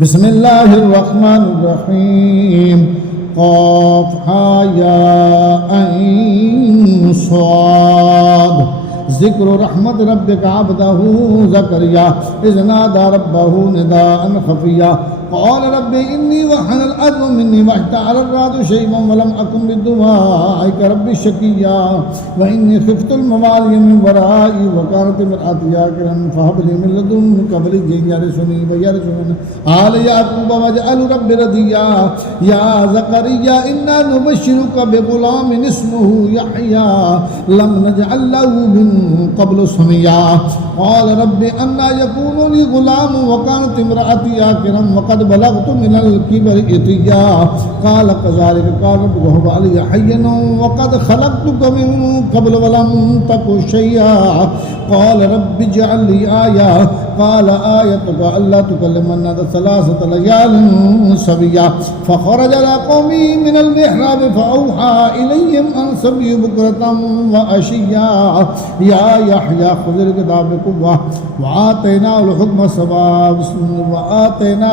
بسم الله الرحمن الرحيم قاف ها يا عين صاد ذكر رحمت ربك عبده زكريا إذ نادى ربه نداء خفيا قال رب إني وحن العظم مني واشتعل الرأس شيبا ولم أكن بدعائك رب شقيا وإني خفت الموالي من ورائي وكانت امرأتي عاقرا فهب لي من لدنك وليا يرثني ويرث من آل يعقوب واجعل رب رضيا يا زكريا إنا نبشرك بغلام اسمه يحيى لم نجعل له من قبل سميا قال رب أنا يكون لي غلام وكانت امرأتي عاقرا وقد بلغت من الكبر عتيا قال كذلك قال ربك وهب علي حيا وقد خلقتك من قبل ولم تك شيئا قال رب اجعل لي آية قال آيتك ألا تكلم الناس 3 ليال سويا فخرج إلى قومه من المحراب فأوحى إليهم أن سبحوا بكرة وعشيا يا يحيى خذ الكتاب بقوة وآتيناه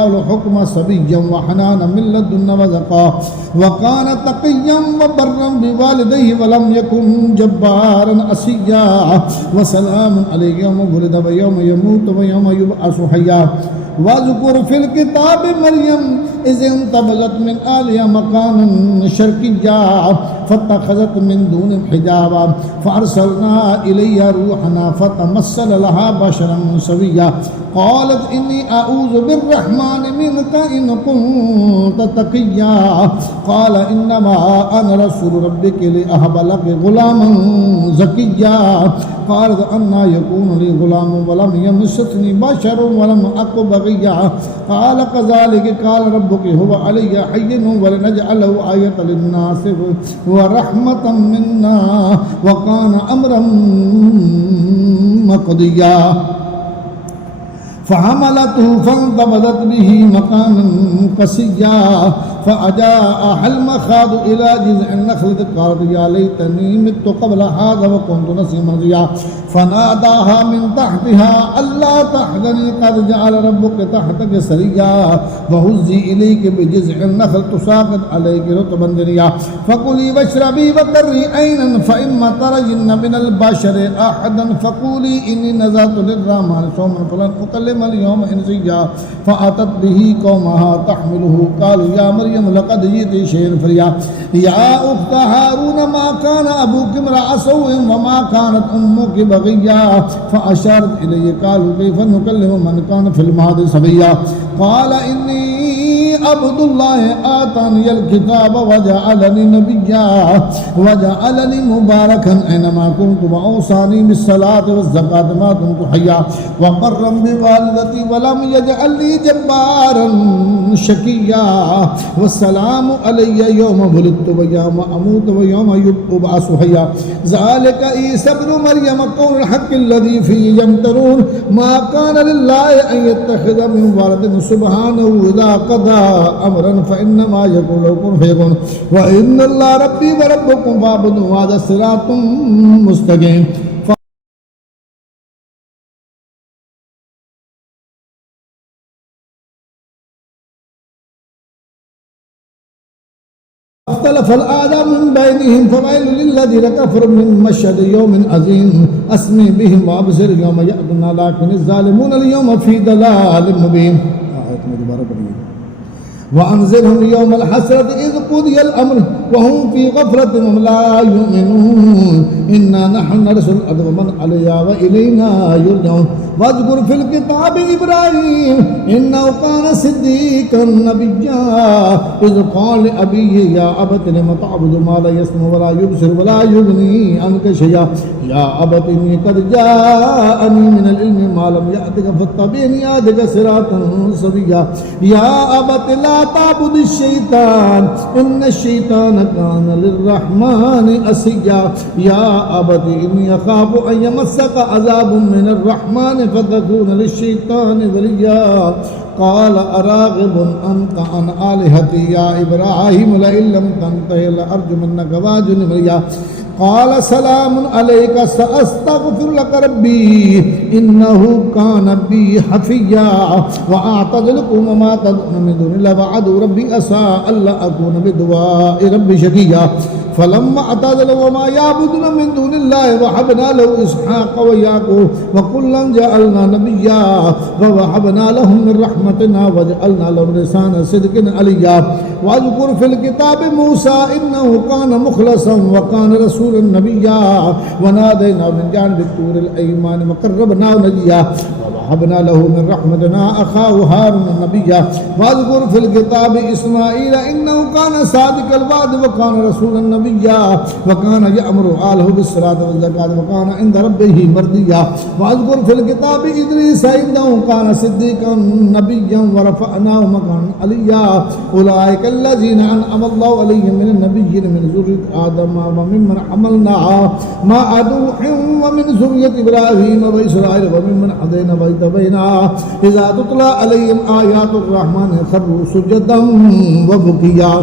الحكم صبيا وحنانا من لدنا وزكاة وكان تقيا وبرا بوالديه ولم يكن جبارا عصيا وسلام عليه يوم ولد ويوم يموت ويوم يبعث حيا واذكر في الكتاب مريم إذ انتبذت من آلها مكانا شرقيا فاتخذت من دونهم حجابا فأرسلنا إليها روحنا فتمثل لها بشرا سويا قالت إني أعوذ بالرحمن منك إن كنت تقيا قال إنما أنا رسول ربك لأهب لك غلاما زكيا قالت أنى يكون لي غلام ولم يمسسني بشر ولم أك بغيا قال كذلك قال ربك هو علي حين ولنجعله آية للناس ورحمة منا وكان أمرا مقضيا فحملته فانتبذت به مكانا قصيا فأجاءها المخاض إلى جذع النخلة قالت يا ليتني مت قبل هذا وكنت نسيا منسيا فناداها من تحتها ألا تحزني قد جعل ربك تحتك سريا وهزي إليك بجذع النخل تساقط عليك رطبا جنيا فكلي واشربي وقري عينا فإما ترين من البشر أحدا فقولي إني نذرت للرحمن صوما فلن أكلم اليوم إنسيا فأتت به قومها تحمله قالوا يا مريم لقد جئت شيئا فريا يا أخت هارون ما كان أبوك امرأ سوء وما كانت أمك بغيا فأشارت إليه قالوا كيف نكلم من كان في المهد صبيا قال إني عبد الله آتاني الكتاب وجعلني نبيا وجعلني مباركا أينما كنت وأوصاني بالصلاة والزكاة ما دمت حيا وبرا بوالدتي ولم يجعل لي جبارا شقيا والسلام علي يوم ولدت ويوم أموت ويوم يبعث حيا ذلك عيسى ابن مريم قول الحق الذي فيه يمترون ما كان لله أن يتخذ من ولد سبحانه إذا قضى أمرا فإنما يقول له كن فيكون وإن الله ربي وربكم فاعبدوه هذا صراط مستقيم اختلف الآدم من بينهم فويل للذين كفروا من مشهد يوم عظيم أسمي بهم وأبصر يوم يأتون لكن الظالمون اليوم في ضلال مبين وأنذرهم يوم الحسرة إذ قضي الأمر وهم في غفلة وهم لا يؤمنون إنا نحن نرسل الأرض ومن عليها وإلينا يرجعون واذكر في الكتاب إبراهيم إنه كان صديقا نبيا إذ قال لأبيه يا أبت لم تعبد ما لا يسمع ولا يبصر ولا يغني عنك شيئا يا أبت إني قد جاءني من العلم ما لم يأتك فاتبعني أهدك صراطا سويا يا أبت لا تعبد الشيطان إن الشيطان كان للرحمن عصيا يا أبت إني أخاف أن يمسك عذاب من الرحمن فتكون للشيطان وليا قال أراغب أنت عن آلهتي يا إبراهيم لئن لم تنته لأرجمنك واهجرني مليا قال سلام عليك سأستغفر لك ربي إنه كان بي حفيا وأعتزلكم وما تدعون من دون الله وأدعو ربي عسى ألا أكون بدعاء ربي شقيا فلما اعتزلوا وما يعبدون من دون الله وهبنا له إسحاق ويعقوب وكلا جعلنا نبيا ووهبنا لهم من رحمتنا وجعلنا لهم لسان صدق عليا واذكر في الكتاب موسى إنه كان مخلصا وكان رسولا نبيا ونادينا من جانب الطور الأيمان وقربناه نجيا ووهبنا له من رحمتنا أخاه هارون نبيا واذكر في الكتاب إسماعيل إنه كان صادق الوعد وكان رسولا نبيا وكان يأمر أهله بالصلاة والزكاة وكان عند ربه مرضيا واذكر في الكتاب إدريس إنه كان صديقا نبيا ورفعناه مكانا عليا أولئك الذين أنعم الله عليهم من النبيين من ذرية آدم وممن حملنا مع نوح ومن ذرية إبراهيم وإسرائيل وممن هدينا واجتبينا إذا تتلى عليهم آيات الرحمن خروا سجدا وبكيا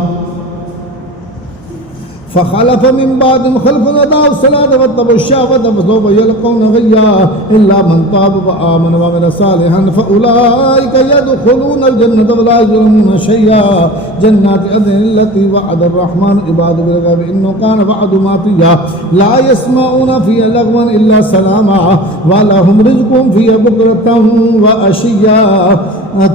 فخلف من بعدهم خلف أضاعوا الصلاة واتبعوا الشهوات فسوف يلقون غيا إلا من تاب وآمن وعمل صالحا فأولئك يدخلون الجنة ولا يظلمون شيئا جنات عدن التي وعد الرحمن عباده بالغيب إنه كان وعد ماتيا لا يسمعون فيها لغوا إلا سلاما ولهم رزقهم فيها بكرة وعشيا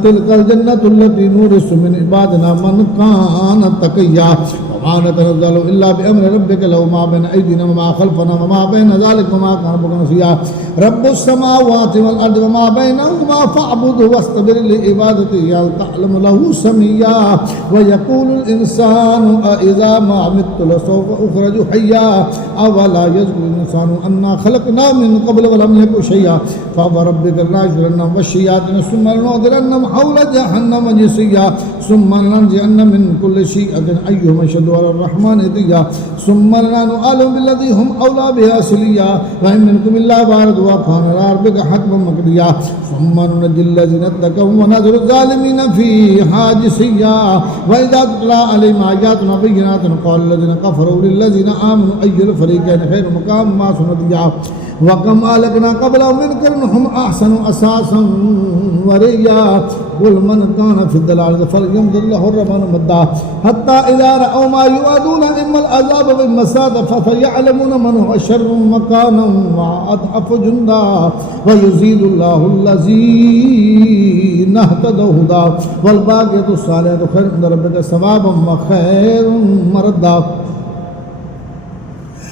تلك الجنة التي نورث من عبادنا من كان تقيا وما نتنزل إلا بأمر ربك له ما بين أيدينا وما خلفنا وما بين ذلك وما كان ربك نسيا رب السماوات والأرض وما بينهما فاعبده واصطبر لعبادته هل تعلم له سميا ويقول الإنسان أإذا ما مت لسوف أخرج حيا أولا يذكر الإنسان أنا خلقنا من قبل ولم يكن شيئا فوربك لنحشرنهم والشياطين ثم لنحضرنهم حول جهنم جثيا ثم لننزعن من كل شيئة أيهم أشد على الرحمن عتيا ثم لنحن أعلم بالذي هم أولى بها صليا وإن منكم إلا واردها وكان على ربك حتما مقضيا ثم ننجي الذين اتقوا ونذر الظالمين فيها جثيا وإذا تتلى عليهم آياتنا بينات قال الذين كفروا للذين آمنوا أي الفريقين خير مقام ما سنديا وكم أهلكنا قبلهم من قرن هم أحسن أساسا ورئيا قل من كان في الضلال فليمدد له الرحمن مدا حتى إذا رأوا ما يوعدون إما العذاب وإما السعادة فسيعلمون من هو شر مكانا وأضعف جندا ويزيد الله الذين اهتدوا هدى والباقيات الصالحات خير عند ربك ثوابا وخير مردا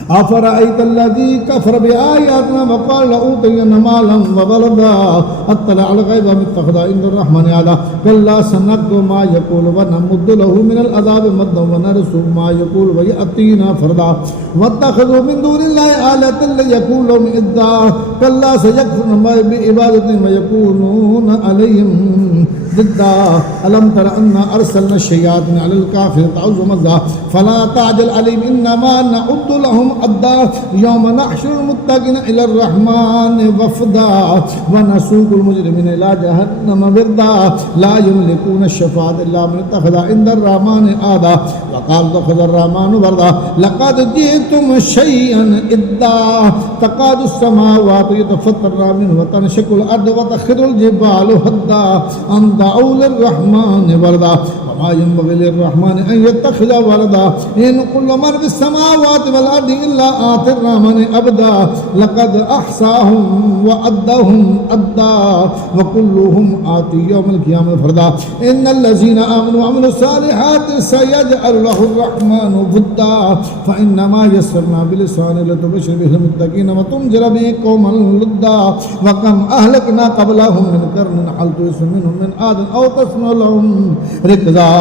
أفرأيت الذي كفر بآياتنا وقال لأوتين مالا وولدا أطلع الغيب أم اتخذ عند الرحمن عهدا كلا سنكتب ما يقول ونمد له من العذاب مدا ونرثه ما يقول ويأتينا فردا واتخذوا من دون الله آلهة ليكون لهم عدا كلا سيكفرون بعبادتهم ويكونون عليهم ضدا ألم تر أنا أرسلنا الشياطين على الكافرين تعوذ مزا فلا تعجل عليهم إنما نعد لهم عدا يوم نحشر المتقين إلى الرحمن وفدا ونسوق المجرمين إلى جهنم وردا لا يملكون الشفاعة إلا من اتخذ عند الرحمن عهدا وقال اتخذ الرحمن وردا لقد جئتم شيئا إدا تكاد السماوات يتفطرن منه وتنشق الأرض وتخر الجبال هدا أن دعوا للرحمن ولدا وما ينبغي للرحمن أن يتخذ ولدا إن كل من في السماوات والأرض إلا آتي الرحمن عبدا لقد أحصاهم وعدهم عدا وكلهم آتي يوم القيامة فردا إن الذين آمنوا وعملوا الصالحات سيجعل له الرحمن ودا فإنما يسرنا بلسان لتبشر به المتقين وتنذر به قوما لدا وكم أهلكنا قبلهم من قرن هل تحس منهم من عاد أو تسمع لهم ركزا